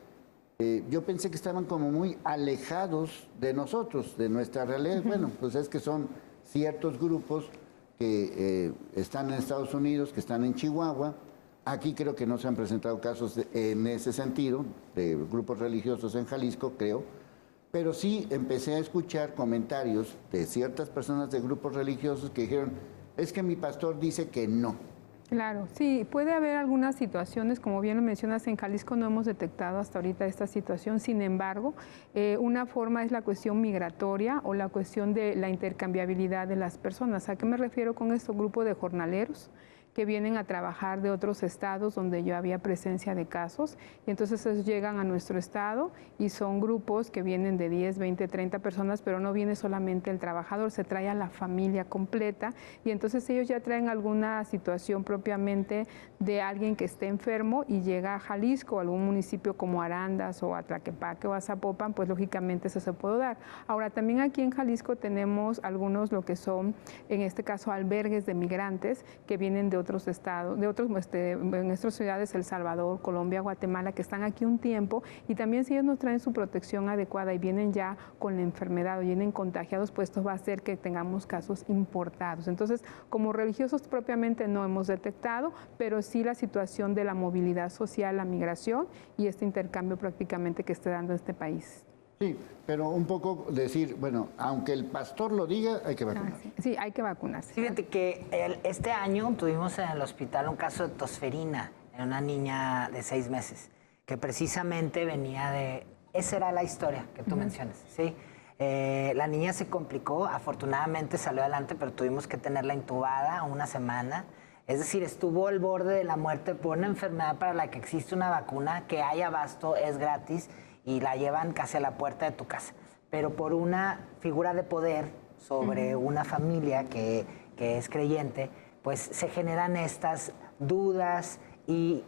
yo pensé que estaban como muy alejados de nosotros, de nuestra realidad. Bueno, pues es que son ciertos grupos que están en Estados Unidos, que están en Chihuahua. Aquí creo que no se han presentado casos en ese sentido, de grupos religiosos en Jalisco, creo. Pero sí empecé a escuchar comentarios de ciertas personas de grupos religiosos que dijeron, es que mi pastor dice que no. Claro, sí, puede haber algunas situaciones, como bien lo mencionas, en Jalisco no hemos detectado hasta ahorita esta situación, sin embargo, una forma es la cuestión migratoria o la cuestión de la intercambiabilidad de las personas. ¿A qué me refiero con esto? Grupo de jornaleros que vienen a trabajar de otros estados donde ya había presencia de casos, y entonces ellos llegan a nuestro estado y son grupos que vienen de 10, 20, 30 personas, pero no viene solamente el trabajador, se trae a la familia completa, y entonces ellos ya traen alguna situación propiamente de alguien que esté enfermo y llega a Jalisco o algún municipio como Arandas o a Tlaquepaque o a Zapopan, pues lógicamente eso se puede dar. Ahora, también aquí en Jalisco tenemos algunos, lo que son, en este caso, albergues de migrantes que vienen de otros estados, en nuestras ciudades, El Salvador, Colombia, Guatemala, que están aquí un tiempo, y también si ellos nos traen su protección adecuada y vienen ya con la enfermedad o vienen contagiados, pues esto va a hacer que tengamos casos importados. Entonces, como religiosos propiamente no hemos detectado, pero sí la situación de la movilidad social, la migración y este intercambio prácticamente que está dando este país. Sí, pero un poco decir, bueno, aunque el pastor lo diga, hay que vacunarse. Sí, hay que vacunarse. Fíjate que este año tuvimos en el hospital un caso de tosferina en una niña de 6 meses, que precisamente venía de... Esa era la historia que tú mencionas, ¿sí? La niña se complicó, afortunadamente salió adelante, pero tuvimos que tenerla intubada una semana. Es decir, estuvo al borde de la muerte por una enfermedad para la que existe una vacuna, que hay abasto, es gratis, y la llevan casi a la puerta de tu casa. Pero por una figura de poder sobre una familia que es creyente, pues se generan estas dudas y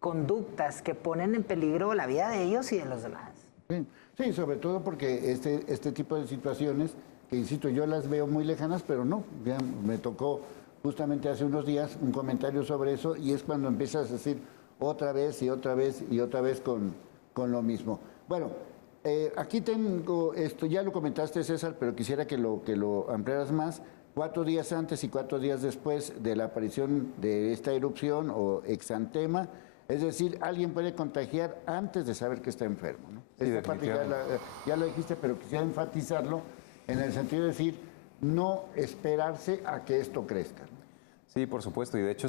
conductas que ponen en peligro la vida de ellos y de los demás. Sí, sobre todo porque este tipo de situaciones, que insisto, yo las veo muy lejanas, pero no, ya me tocó justamente hace unos días un comentario sobre eso, y es cuando empiezas a decir otra vez y otra vez y otra vez con lo mismo. Bueno, aquí tengo esto, ya lo comentaste, César, pero quisiera que lo ampliaras más. 4 días antes y 4 días después de la aparición de esta erupción o exantema, es decir, alguien puede contagiar antes de saber que está enfermo, ¿no? Sí, esta parte ya lo dijiste, pero quisiera enfatizarlo en el sentido de decir, no esperarse a que esto crezca, ¿no? Sí, por supuesto, y de hecho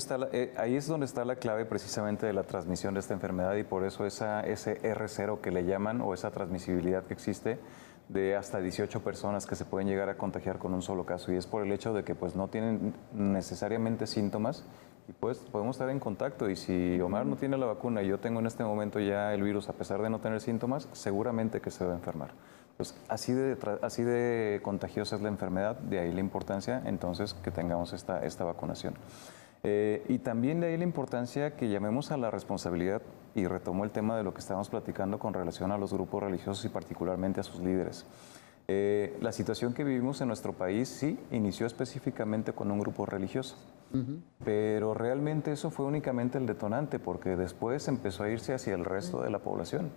ahí es donde está la clave precisamente de la transmisión de esta enfermedad, y por eso ese R0 que le llaman, o esa transmisibilidad que existe de hasta 18 personas que se pueden llegar a contagiar con un solo caso, y es por el hecho de que pues no tienen necesariamente síntomas y pues podemos estar en contacto, y si Omar no tiene la vacuna y yo tengo en este momento ya el virus a pesar de no tener síntomas, seguramente que se va a enfermar. Pues así de contagiosa es la enfermedad, de ahí la importancia entonces que tengamos esta vacunación. Y también de ahí la importancia que llamemos a la responsabilidad, y retomo el tema de lo que estábamos platicando con relación a los grupos religiosos y particularmente a sus líderes. La situación que vivimos en nuestro país sí inició específicamente con un grupo religioso, pero realmente eso fue únicamente el detonante, porque después empezó a irse hacia el resto de la población.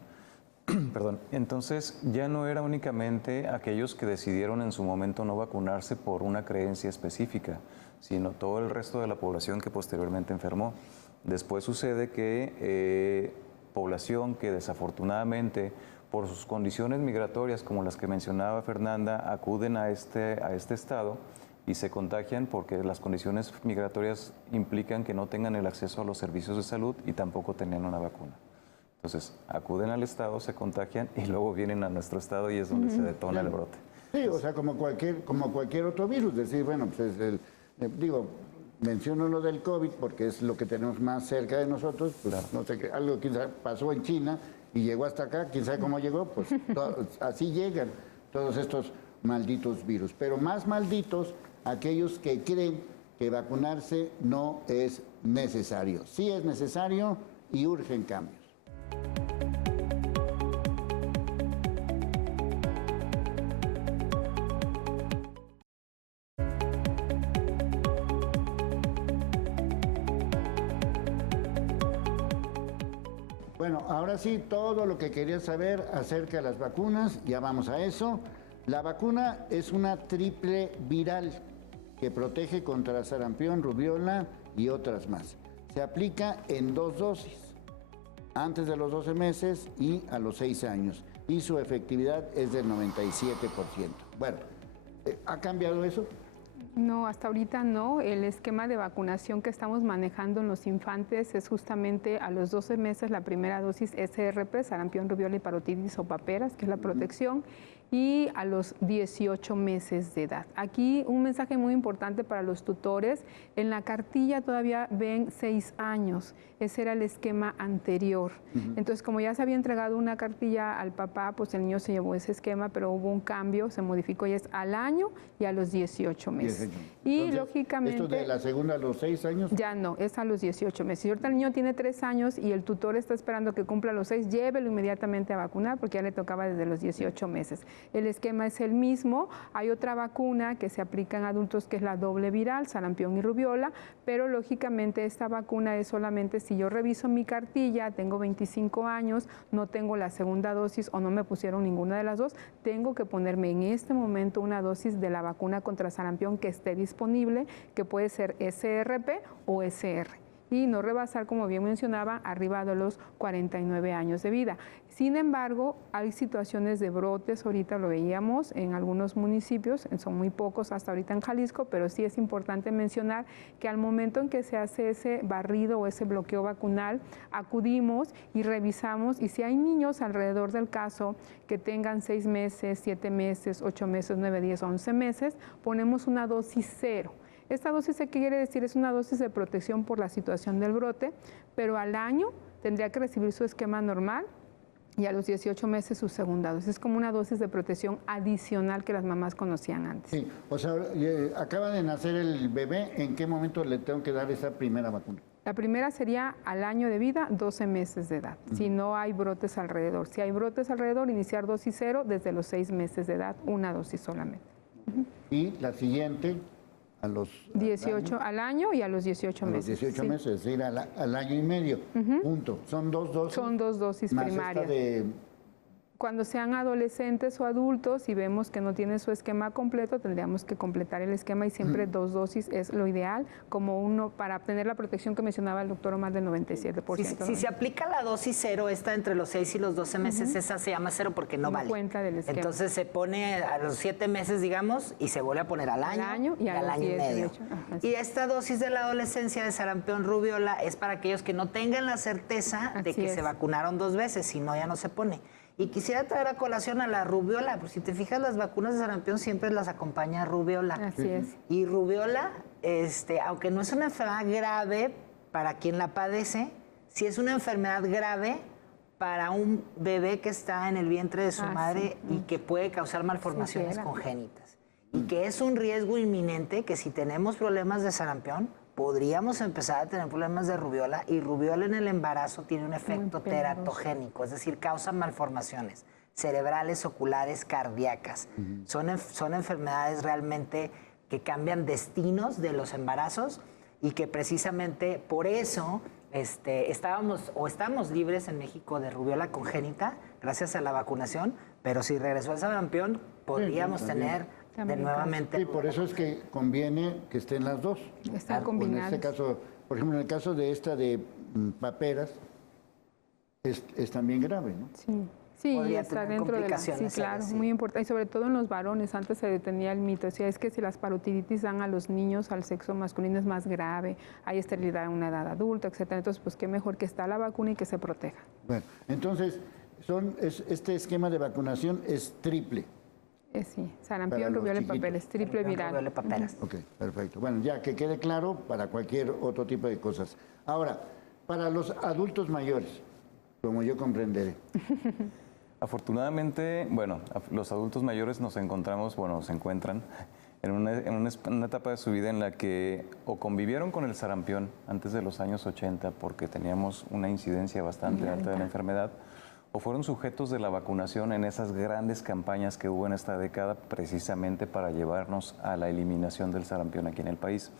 Perdón. Entonces ya no era únicamente aquellos que decidieron en su momento no vacunarse por una creencia específica, sino todo el resto de la población que posteriormente enfermó. Después sucede que población que desafortunadamente por sus condiciones migratorias, como las que mencionaba Fernanda, acuden a este estado y se contagian porque las condiciones migratorias implican que no tengan el acceso a los servicios de salud y tampoco tenían una vacuna. Entonces, acuden al estado, se contagian y luego vienen a nuestro estado y es donde se detona el brote. Sí, o sea, como cualquier otro virus, decir, bueno, pues menciono lo del COVID porque es lo que tenemos más cerca de nosotros, pues claro. No sé, algo quizá pasó en China y llegó hasta acá, quién sabe cómo llegó, pues así llegan todos estos malditos virus. Pero más malditos aquellos que creen que vacunarse no es necesario. Sí es necesario y urgen cambios. Bueno, ahora sí, todo lo que quería saber acerca de las vacunas, ya vamos a eso. La vacuna es una triple viral que protege contra sarampión, rubiola y otras más. Se aplica en 2 dosis, antes de los 12 meses y a los 6 años. Y su efectividad es del 97%. Bueno, ¿ha cambiado eso? No, hasta ahorita no. El esquema de vacunación que estamos manejando en los infantes es justamente a los 12 meses la primera dosis SRP, sarampión, rubiola y parotiditis o paperas, que es la protección. y a los 18 meses de edad. Aquí un mensaje muy importante para los tutores, en la cartilla todavía ven 6 años, ese era el esquema anterior. Entonces, como ya se había entregado una cartilla al papá, pues el niño se llevó ese esquema, pero hubo un cambio, se modificó y es al año y a los 18 meses. Y entonces, lógicamente... ¿esto de la segunda a los 6 años? Ya no, es a los 18 meses. Si ahorita el niño tiene 3 años y el tutor está esperando que cumpla los 6, llévelo inmediatamente a vacunar porque ya le tocaba desde los 18 meses. El esquema es el mismo. Hay otra vacuna que se aplica en adultos que es la doble viral, sarampión y rubiola, pero lógicamente esta vacuna es solamente si yo reviso mi cartilla, tengo 25 años, no tengo la segunda dosis o no me pusieron ninguna de las dos, tengo que ponerme en este momento una dosis de la vacuna contra sarampión que esté disponible, que puede ser SRP o SR. Y no rebasar, como bien mencionaba, arriba de los 49 años de vida. Sin embargo, hay situaciones de brotes, ahorita lo veíamos en algunos municipios, son muy pocos hasta ahorita en Jalisco, pero sí es importante mencionar que al momento en que se hace ese barrido o ese bloqueo vacunal, acudimos y revisamos, y si hay niños alrededor del caso que tengan 6 meses, 7 meses, 8 meses, 9, 10, 11 meses, ponemos una dosis 0. Esta dosis, ¿qué quiere decir? Es una dosis de protección por la situación del brote, pero al año tendría que recibir su esquema normal y a los 18 meses su segunda dosis. Es como una dosis de protección adicional que las mamás conocían antes. Sí, o sea, acaba de nacer el bebé, ¿en qué momento le tengo que dar esa primera vacuna? La primera sería al año de vida, 12 meses de edad, si no hay brotes alrededor. Si hay brotes alrededor, iniciar dosis 0 desde los 6 meses de edad, una dosis solamente. Y la siguiente... A los 18 al año y a los 18 meses. A los 18 sí. meses, es decir, al año y medio. Punto. Son 2 dosis. Son 2 dosis más primarias. Esta de... Cuando sean adolescentes o adultos y vemos que no tienen su esquema completo, tendríamos que completar el esquema y siempre 2 dosis es lo ideal, como uno para obtener la protección que mencionaba el doctor Omar del 97%. Si se aplica la dosis 0, esta entre los 6 y los 12 meses, esa se llama 0 porque no vale. Cuenta del esquema. Entonces se pone a los 7 meses, digamos, y se vuelve a poner al año y al año y medio. Ajá, y esta dosis de la adolescencia de sarampión rubiola es para aquellos que no tengan la certeza de que se vacunaron 2 veces, si no ya no se pone. Y quisiera traer a colación a la rubiola, pues si te fijas, las vacunas de sarampión siempre las acompaña rubiola. Así es. Y rubiola, aunque no es una enfermedad grave para quien la padece, sí es una enfermedad grave para un bebé que está en el vientre de su madre y que puede causar malformaciones congénitas. Y que es un riesgo inminente que si tenemos problemas de sarampión, podríamos empezar a tener problemas de rubiola, y rubiola en el embarazo tiene un efecto teratogénico, es decir, causa malformaciones cerebrales, oculares, cardíacas. Son enfermedades realmente que cambian destinos de los embarazos y que precisamente por eso estamos libres en México de rubiola congénita gracias a la vacunación, pero si regresó el sarampión podríamos tener nuevamente. Sí, por eso es que conviene que estén las dos. Están combinadas. En este caso, por ejemplo, en el caso de esta de paperas, es también grave, ¿no? Sí. Sí, podría está tener dentro de la... Sí, complicaciones, claro, sí. muy importante. Y sobre todo en los varones, antes se detenía el mito. Decía, es que si las parotiditis dan a los niños, al sexo masculino es más grave, hay esterilidad en una edad adulta, etcétera. Entonces, pues qué mejor que está la vacuna y que se proteja. Bueno, entonces, este esquema de vacunación es triple. Sí, sarampión, rubiola y papeles, triple viral. Rubiola y paperas. Ok, perfecto. Bueno, ya que quede claro para cualquier otro tipo de cosas. Ahora, para los adultos mayores, como yo comprenderé. Afortunadamente, bueno, los adultos mayores se encuentran en una etapa de su vida en la que o convivieron con el sarampión antes de los años 80 porque teníamos una incidencia bastante alta de la enfermedad, o fueron sujetos de la vacunación en esas grandes campañas que hubo en esta década precisamente para llevarnos a la eliminación del sarampión aquí en el país.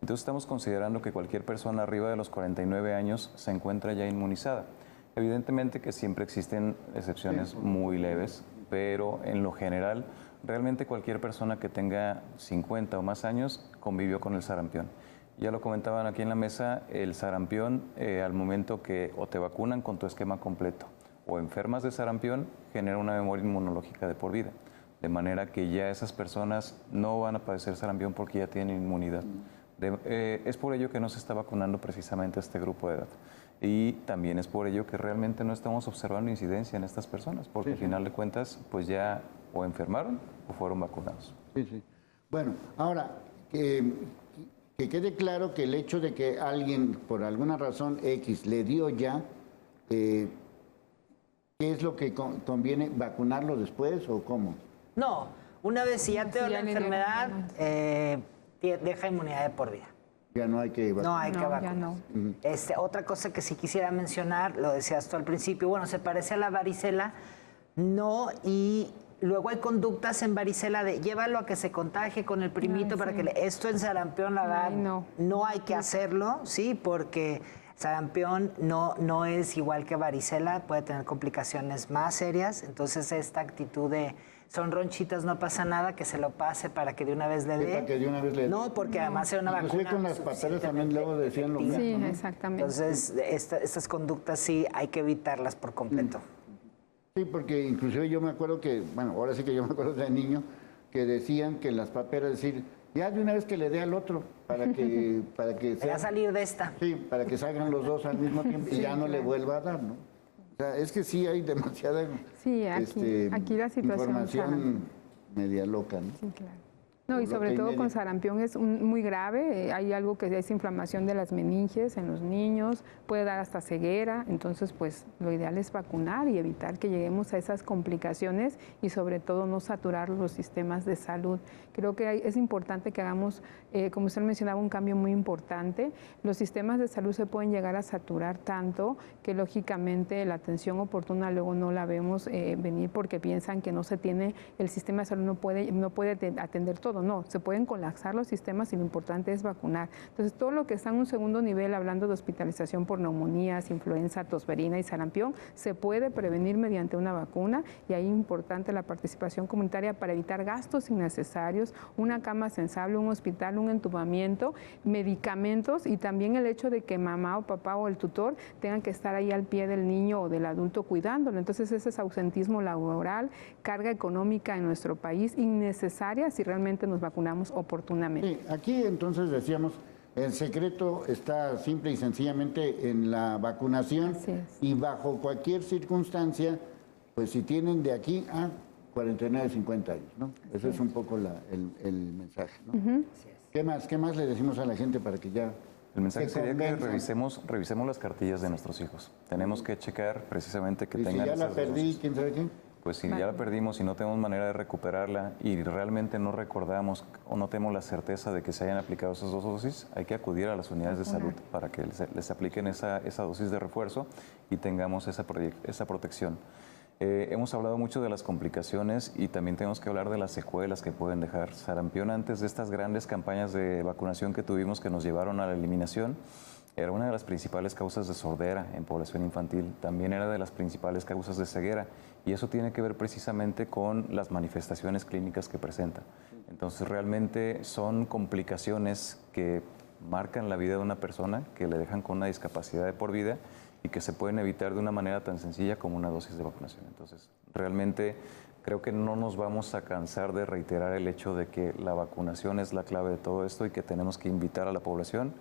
Entonces estamos considerando que cualquier persona arriba de los 49 años se encuentra ya inmunizada. Evidentemente que siempre existen excepciones muy leves, pero en lo general, realmente cualquier persona que tenga 50 o más años convivió con el sarampión. Ya lo comentaban aquí en la mesa, el sarampión, al momento que o te vacunan con tu esquema completo o enfermas de sarampión, genera una memoria inmunológica de por vida. De manera que ya esas personas no van a padecer sarampión porque ya tienen inmunidad. Es por ello que no se está vacunando precisamente a este grupo de edad. Y también es por ello que realmente no estamos observando incidencia en estas personas, porque al final de cuentas, pues ya o enfermaron o fueron vacunados. Sí, sí. Bueno, ahora, que quede claro que el hecho de que alguien, por alguna razón X, le dio ya, ¿qué es lo que conviene? ¿Vacunarlo después o cómo? No, una vez si ya te dio Si la ya le dio enfermedad, la deja inmunidad de por vida. Ya no hay que vacunar. No hay que No, ya vacunar. no. Otra cosa que sí quisiera mencionar, lo decías tú al principio, bueno, se parece a la varicela, no, y luego hay conductas en varicela de llévalo a que se contagie con el primito Ay, para sí. que esto en sarampión, la verdad, Ay, no hay que hacerlo, ¿sí? Porque sarampión no es igual que varicela, puede tener complicaciones más serias, entonces esta actitud de son ronchitas, no pasa nada, que se lo pase para que de una vez le dé. Para que de una vez le dé. No, porque además era una Inclusive vacuna. con las paperas también luego decían lo mismo. Sí, ¿no? exactamente. Entonces, estas conductas sí hay que evitarlas por completo. Sí, porque inclusive yo me acuerdo que, bueno, ahora sí que yo me acuerdo de niño, que decían que en las paperas decir, ya de una vez que le dé al otro, para que Voy a salir de esta. sí, para que salgan los dos al mismo tiempo y Sí, ya no le claro. vuelva a dar, ¿no? O sea, es que sí hay demasiada Sí, aquí la situación información media loca, ¿no? Sí, claro. No, y Por lo sobre que todo medio. con sarampión es muy grave. Hay algo que es inflamación de las meninges en los niños, puede dar hasta ceguera. Entonces, pues lo ideal es vacunar y evitar que lleguemos a esas complicaciones y sobre todo no saturar los sistemas de salud. Creo que es importante que hagamos, como usted mencionaba, un cambio muy importante. Los sistemas de salud se pueden llegar a saturar tanto que lógicamente la atención oportuna luego no la vemos venir porque piensan que no se tiene, el sistema de salud no puede atender todo. No, se pueden colapsar los sistemas y lo importante es vacunar. Entonces, todo lo que está en un segundo nivel, hablando de hospitalización por neumonías, influenza, tosferina y sarampión, se puede prevenir mediante una vacuna y ahí es importante la participación comunitaria para evitar gastos innecesarios, una cama sensible, un hospital, un entubamiento, medicamentos y también el hecho de que mamá o papá o el tutor tengan que estar ahí al pie del niño o del adulto cuidándolo. Entonces, ese es ausentismo laboral, carga económica en nuestro país innecesaria si realmente nos vacunamos oportunamente. Sí, aquí entonces decíamos, el secreto está simple y sencillamente en la vacunación Así es. y bajo cualquier circunstancia, pues si tienen de aquí a 49, 50 años, ¿no? Ese es un poco el mensaje, ¿no? ¿Qué más le decimos a la gente para que ya El mensaje se sería que convenzan? revisemos las cartillas de nuestros hijos. Tenemos que checar precisamente que Y si tengan ya la esas perdí, dosis. ¿quién sabe qué? Pues si ya la perdimos y no tenemos manera de recuperarla y realmente no recordamos o no tenemos la certeza de que se hayan aplicado esas dos dosis, hay que acudir a las unidades de salud para que les apliquen esa dosis de refuerzo y tengamos esa protección. Hemos hablado mucho de las complicaciones y también tenemos que hablar de las secuelas que pueden dejar. Sarampión, antes de estas grandes campañas de vacunación que tuvimos que nos llevaron a la eliminación, era una de las principales causas de sordera en población infantil, también era de las principales causas de ceguera y eso tiene que ver precisamente con las manifestaciones clínicas que presenta. Entonces realmente son complicaciones que marcan la vida de una persona, que le dejan con una discapacidad de por vida y que se pueden evitar de una manera tan sencilla como una dosis de vacunación. Entonces realmente creo que no nos vamos a cansar de reiterar el hecho de que la vacunación es la clave de todo esto y que tenemos que invitar a la población.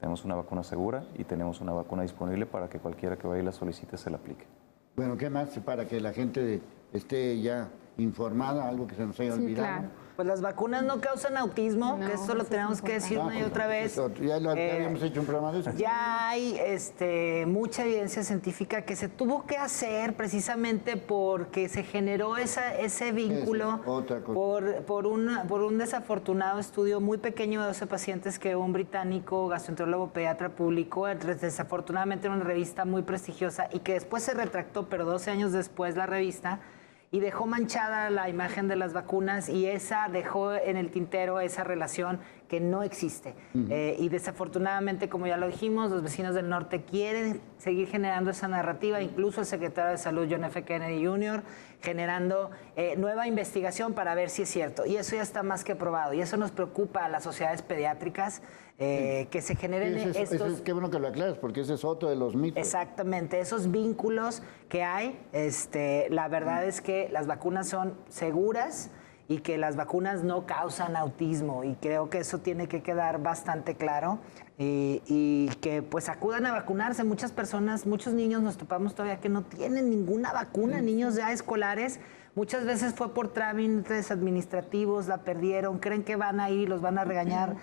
Tenemos una vacuna segura y tenemos una vacuna disponible para que cualquiera que vaya y la solicite se la aplique. Bueno, ¿qué más para que la gente esté ya informada, algo que se nos haya Sí, olvidado? claro. Pues las vacunas no causan autismo, No, que eso lo eso es tenemos que decir una y otra vez. Ya habíamos hecho un programa de eso. Ya hay mucha evidencia científica que se tuvo que hacer precisamente porque se generó ese vínculo Esa es otra cosa. por un desafortunado estudio muy pequeño de 12 pacientes que un británico gastroenterólogo pediatra publicó desafortunadamente en una revista muy prestigiosa y que después se retractó, pero 12 años después la revista, y dejó manchada la imagen de las vacunas y esa dejó en el tintero esa relación que no existe. Y desafortunadamente, como ya lo dijimos, los vecinos del norte quieren seguir generando esa narrativa, incluso el secretario de Salud, John F. Kennedy Jr., generando nueva investigación para ver si es cierto. Y eso ya está más que probado. Y eso nos preocupa a las sociedades pediátricas, que se generen estos... Qué bueno que lo aclaras, porque ese es otro de los mitos. Exactamente, esos vínculos que hay, la verdad es que las vacunas son seguras y que las vacunas no causan autismo y creo que eso tiene que quedar bastante claro y que pues acudan a vacunarse. Muchas personas, muchos niños nos topamos todavía que no tienen ninguna vacuna, niños ya escolares, Muchas veces fue por trámites administrativos, la perdieron, creen que van a ir, los van a regañar.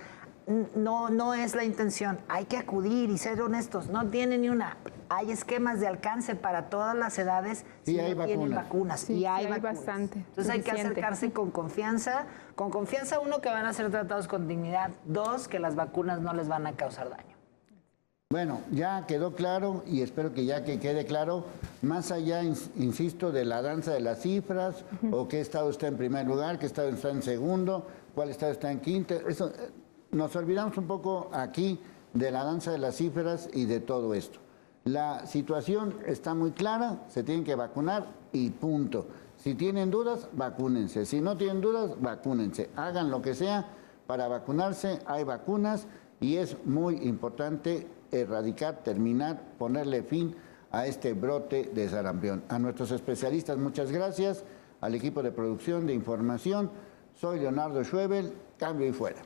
No es la intención. Hay que acudir y ser honestos. No tienen ni una. Hay esquemas de alcance para todas las edades. Y hay tienen vacunas. Sí, y hay hay vacunas. bastante. Entonces hay que acercarse con confianza. Con confianza, uno, que van a ser tratados con dignidad. Dos, que las vacunas no les van a causar daño. Bueno, ya quedó claro y espero que ya que quede claro, más allá, insisto, de la danza de las cifras, o qué estado está en primer lugar, qué estado está en segundo, cuál estado está en quinto. Eso, nos olvidamos un poco aquí de la danza de las cifras y de todo esto. La situación está muy clara, se tienen que vacunar y punto. Si tienen dudas, vacúnense. Si no tienen dudas, vacúnense. Hagan lo que sea para vacunarse, hay vacunas y es muy importante erradicar, terminar, ponerle fin a este brote de sarampión. A nuestros especialistas, muchas gracias. Al equipo de producción de información, soy Leonardo Schwebel, cambio y fuera.